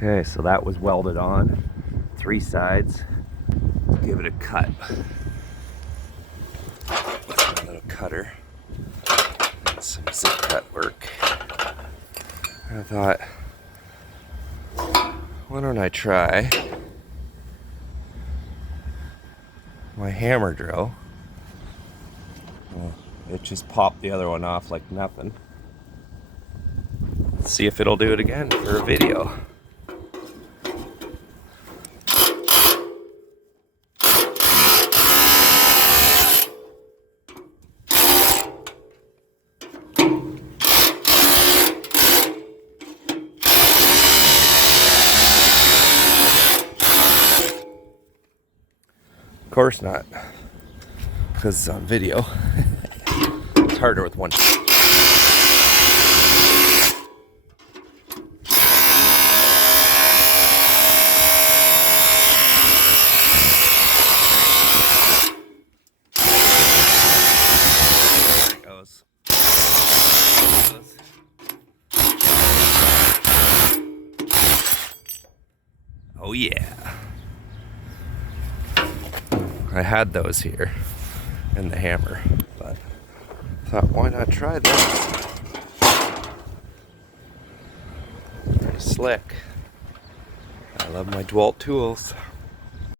Okay, so that was welded on 3 sides. Give it a cut with my little cutter and some zip cut work. I thought, why don't I try my hammer drill? Well, it just popped the other one off like nothing. Let's see if it'll do it again for a video. Of course not, because it's on video. It's harder with one. There it goes. Oh yeah. I had those here and the hammer, but I thought, why not try this? Pretty slick. I love my Dewalt tools.